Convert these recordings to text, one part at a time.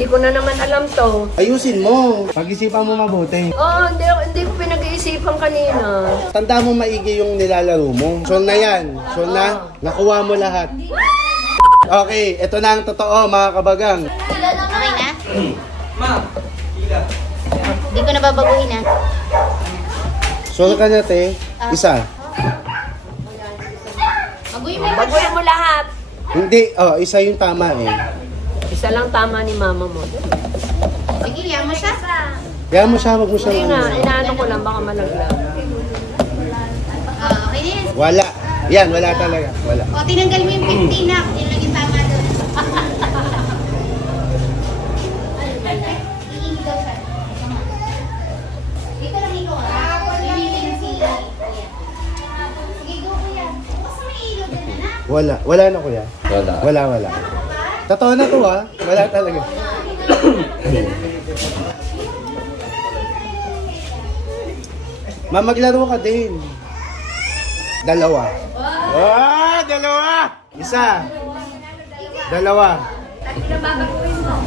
Hindi ko na naman alam to. Ayusin mo. Pag-isipan mo mabuti. Oo, hindi ko pinag-iisipan kanina. Tanda mo maigi yung nilalaro mo. So na yan. So na, nakuha mo lahat. Okay, ito na ang totoo mga kabagang. Okay na? Ma'am, hindi ko na babaguhin ha. So ka na te, isa. Baguhin mo lahat. Hindi, isa yung tama eh. Isa lang tama ni mama mo. Sige, liyan mo siya. Kaya mo siya, wag mo siya. Hindi nga, inaano ko lang, baka malaglag. Okay din. Wala. Yan, wala talaga. Wala. O, tinanggal mo yung 15 na. Yun lang yung tama doon. Iingit daw siya. Dito lang ikaw ha. Iingit si Kuya. Sige, go Kuya. Bukas may ilo dyan na. Wala. Wala na kuya. Wala. Wala. Totoo na to ha. Wala talaga. Maglaro ka din. Dalawa. Dalawa! Isa. Dalawa. Tatlo babaguhin mo.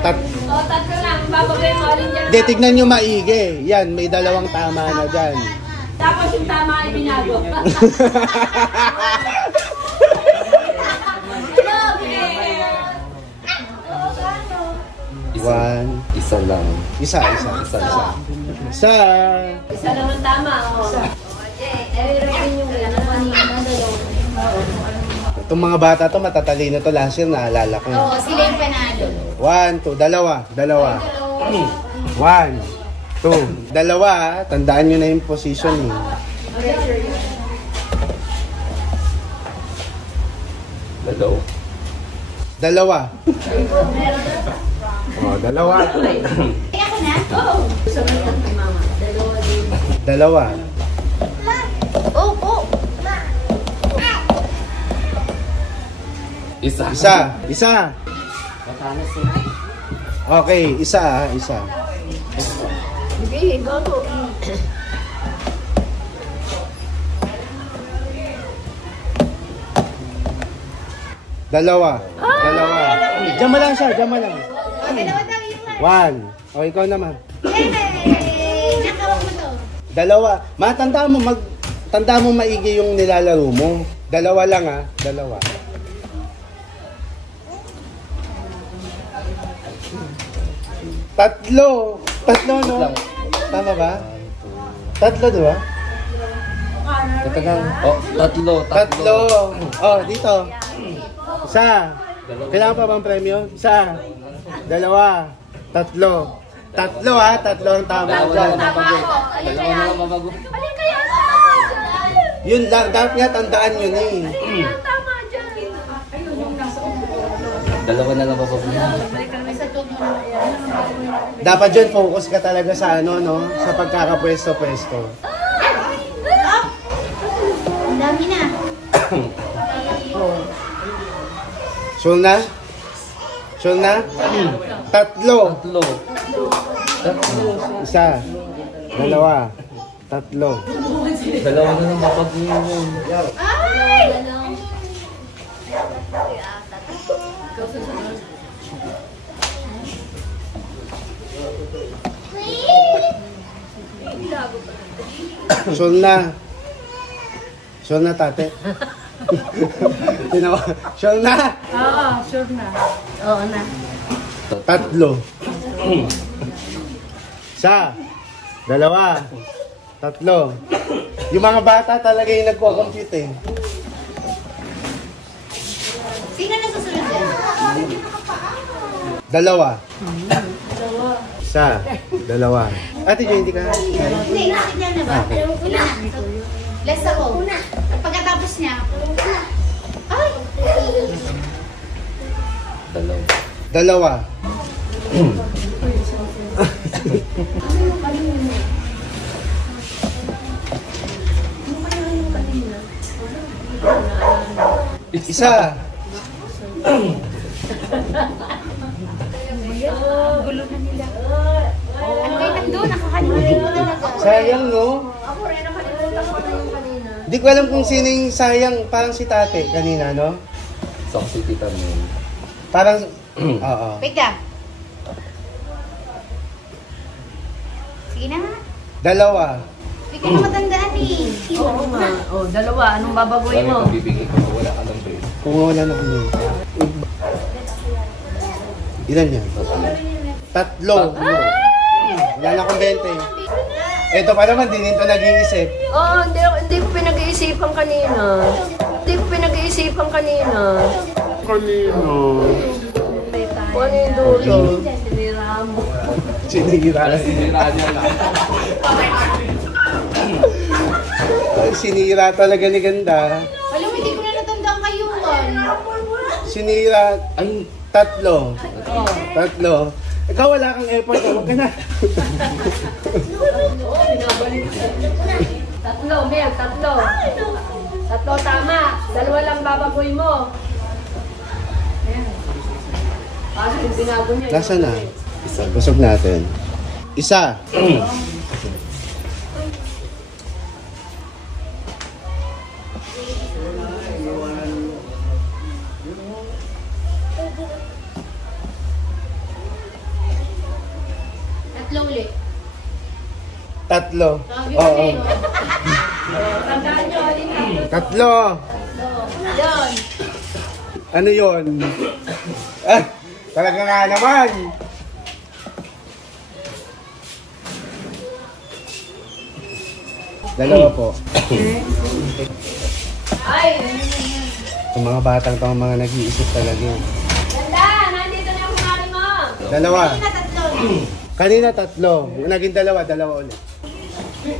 Tatlo lang. Babaguhin mo. Alin dyan. Hindi, tignan nyo maigi. Yan, may dalawang tama na dyan. Tapos yung tama ay binago. Isa lang. Isa. Isa lang ang tama. Itong mga bata to, matatalino to. Last year, naalala ko. Oo, sila yung panalo. 1, 2, dalawa. 1, 2, dalawa. Tandaan nyo na yung position. Dalawa. Dalawa. Kaya ko na? Dalawa. Oo. Isa. Okay, isa. Sige, gago. Dalawa. Diyan mo lang siya. Dalawa daw yung 1. O, ikaw naman. nakawag mo to. Dalawa. Tanda mo maigi yung nilalaro mo. Dalawa lang ha. Dalawa. Tatlo, no? Tama ba? Tatlo, di ba? Tatlo. Dito. Isa. Kailangan pa bang premyo? Isa. Dalawa. Tatlo. Tatlo ha. Tatlo ang tama dyan. Alin kaya? Yun lang. Dapat nga tandaan yun eh. Tama dyan. Dalawa na lang papaguhin. Dapat dyan focus ka talaga sa no? Sa pagkakapwesto-pwesto. Ang dami na. Sure na? Tatlo. Isa. Dalawa. Tatlo. Dalawa na lang papaguhin. Ay! Sure na, tate. Sure na? Oo, sure na. Oo na. Tatlo. Isa. Dalawa. Tatlo. Yung mga bata talaga yung nagko-compute eh. Sino na susunod dyan? Dalawa. Isa. Dalawa. Ate Jo, hindi ka? Hindi, nakit niya na ba? Una. Let's go. Pagkatapos niya. Ay! Dalawa. Isa. Gulo na nila. Ano kayo nandun? Nakakalimutan ko talaga. Sayang, no? Ako rin, nakalimutan ko na yung kanina. Hindi ko alam kung sino yung sayang. Parang si tate kanina, no? Song si Tita Mel. Parang, oo. Wait ka. Sige na nga. Dalawa. Hindi ka na matandaan eh. Oo nga. Oh, dalawa. Anong babagoy mo? Bibigay ko, wala ka ng break. Kung wala na kami. Ilan yan? Tatlo. Wala na akong 20. Ito pa naman, din ito nag-iisip. Oo, hindi ko pinag-iisipan kanina. Hindi ko pinag-iisipan kanina. Kanino? Kung ano yung dulo? Sinira mo. Sinira. Sinira talaga ni Ganda. Alam mo, hindi ko na natandaan kayo. Sinira. Ay, tatlo. Tatlo. Ikaw wala kang effort. Huwag ka na. Tatlo, Mel, tatlo. Tatlo, tama. Dalawa lang babagoy mo. Ano yung binago niya? Nasaan na? Busog natin. Isa. Tatlo ulit. Tatlo. Sabi Oo. ko Tandaan niyo, alin na. Tatlo. Yan. Ano yon? Ah, talaga nga naman. Dalawa po. Ay! Yung mga batang to, mga nag-iisip talaga. Ganda! Nandito na yung kumari mo! Dalawa. Kanina tatlo. Kanina tatlo. Naging dalawa, dalawa ulit.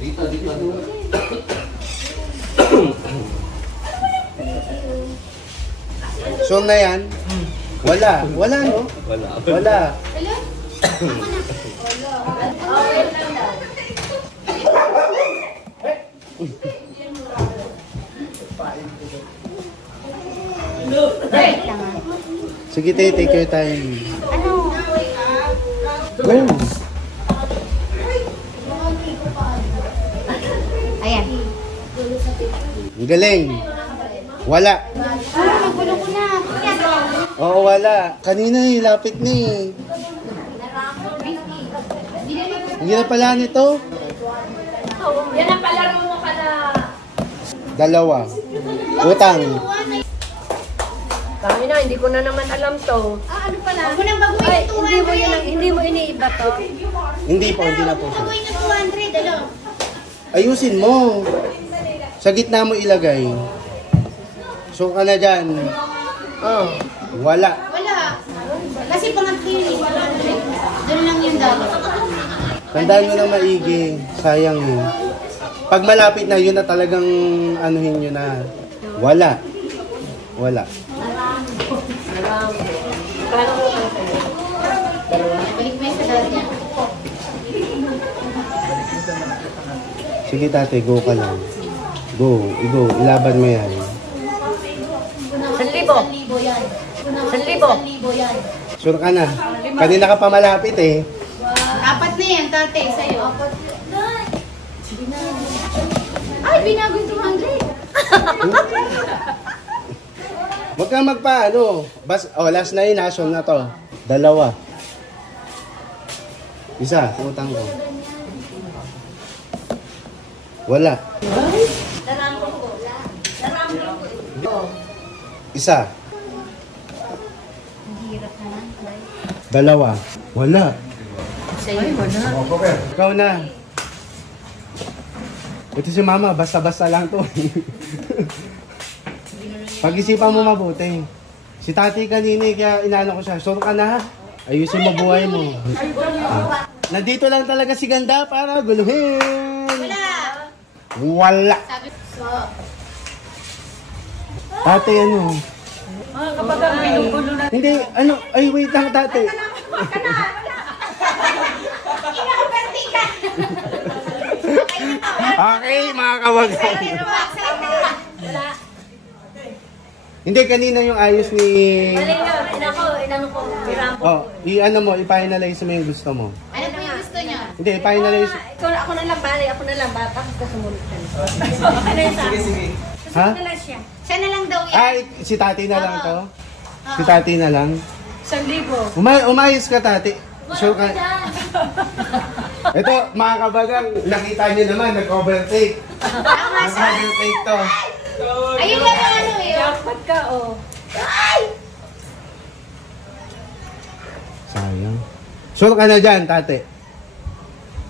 Dito, dito, dito. So na yan? Wala. Wala, no? Wala. Wala. Hello? Wait lang ah. Sige, take your time. Ano? Go. Ayan. Ang galing. Wala. Nagulo ko na. Oo, wala. Kanina eh, lapit na eh. Hindi na pala nito. Yan ang palaro mo ka na. Dalawa. Utang. Tangin na, hindi ko na naman alam to. Ah, ano pala? Huwag mo nang baguhin Ay, yung 200. hindi mo iniiba to. Hindi po, hindi na po. Baguhin yung 200, ano? Ayusin mo. Sa gitna mo ilagay. So ka na dyan. Oh. Wala. Wala. Kasi pangatlo yun eh. Doon lang yung dapat. Tandaan mo na maigi. Sayang yun. Pag malapit na, yun na talagang anuhin nyo na. Wala. Wala. Balik mo yung sa dati niya. Sige tate, go ka lang. Go, go. Ilaban mo yan. 1,000. 1,000 yan. 1,000. 1,000 yan. Sure ka na. Kanina ka pa malapit eh. Apat na yan, tate, sa'yo. Apat na. Ay, binago yung 200. Huwag kang magpaano. Last na yun, national na to. Dalawa. Isa, utang ko. Wala. Isa. Dalawa. Wala. Ikaw na. Ito si mama, basta-basta lang to. Pag-isipan mo mabuti. Si tati kanina, kaya inano ko siya. Sure ka na ha? Ayusin mo buhay mo. Nandito lang talaga si Ganda para guluhin. Wala. Wala. Sabi so, Ate, ano? Kapag ang pinupulo na. Hindi, ano? Ay, wait lang, tate. Okay, mga kawagan. Hindi, kanina yung ayos ni... Mali na, inano ko, irampo. Oh, i-ano mo, i-finalize mo yung gusto mo. ano po yung gusto niyo? Hindi, i-finalize. Ako na lang, bali, ako na lang, bakit ka sumunod ka na? Okay na yun sa akin. Ha? Susunod na lang siya. Siya na lang daw yan. Ay, si tati na lang to? Si tati na lang? 1,000. Umayos ka, tati. Sure ka? Ito, mga kabagang, nakita niyo naman, nag-overtake. Nag-overtake to. Ayun lang ang ano eh. Jackpot ka, oh. Sayang. Sure ka na dyan, tate.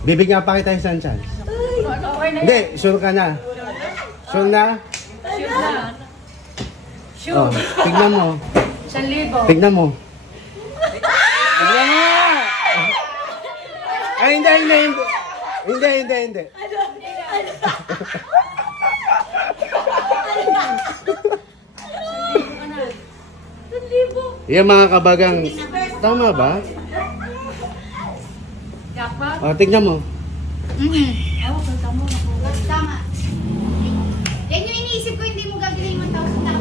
Bibigyan pa kita isang chance. Okay na. Hindi, sure ka na. Sure na? Shoot na. Shoot. Oh, tignan mo. 1,000. Tignan mo. Tignan mo! Ay, hindi. Yan mga kabagang, tama ba? Jackpot? O, tignan mo. Tama. Yan yung iniisip ko, hindi mo gagawin 1,000 na.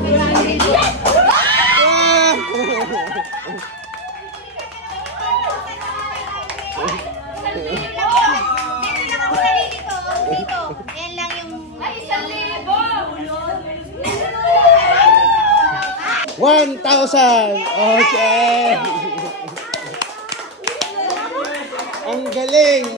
Dito. Yan lang yung... Ay, 1,000! 1,000! Okay! Ang galing!